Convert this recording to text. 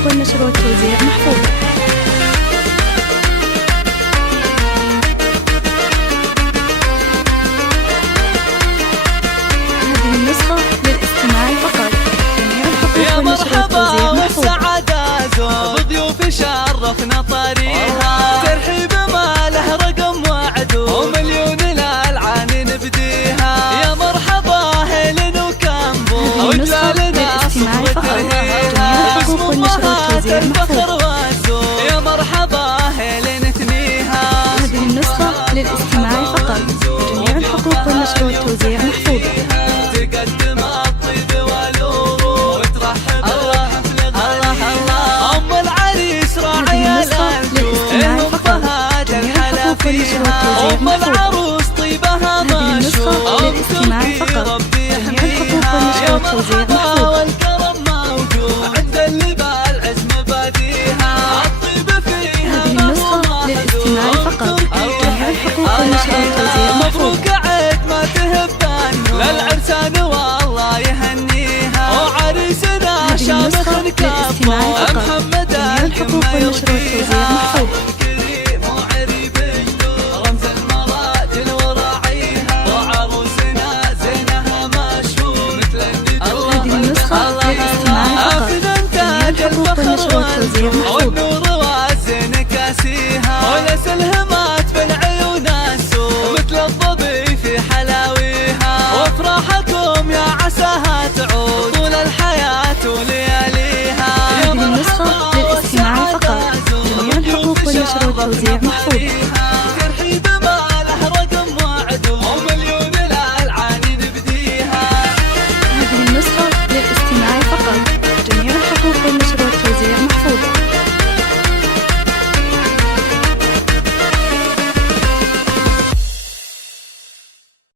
الحقوق والنشر والتوزيع محفوظة. هذه النسخة للاستماع فقط. جميع الحقوق والنشر والتوزيع محفوظة. بضيوف شرفنا طريها، ترحيب ما له رقم وعدو، ومليون الألعان نبديها. يا مرحبا هيلن وكامبو، وجلالنا صوت وترهيها، باسم أمهات الفخر والزور. يا مرحبا هيلن ثنيها. هذه النسخة للاستماع فقط. جميع الحقوق والنشر والتوزيع محفوظة. تقدم الطيب والورود، وترحب أم العريس راعية الأنجوم، فهد الحلا فيها. أم العروس طيبها مشهور، للاستماع فقط. جميع الحقوق والنشر والتوزيع محفوظة. والكرم موجود، عند اللي بالعز مباديها. الطيب فيها هذه النسخة للاستماع فقط. جميع الحقوق والنشر والتوزيع محفوظة. مبروك عيد ما تهب النور للعرسان والله يهنيها. وعريسنا شامخ كفو، محمد الحقوق والنشر والتوزيع محفوظة. كريم وعريب جدود، رمز المراجل وراعيها. وعروسنا زينها مشهور مثل النجوم. هذه النسخة للاستماع فقط. جميع الحقوق والنشر والتوزيع محفوظة. والنور والزين كاسيها، ولس الهمات بالعيون السور، مثل الظبي في حلاويها. وافراحكم يا عساها تعود طول الحياة ولياليها. هذه النسخة للاستماع فقط. جميع الحقوق والنشر والتوزيع محفوظة.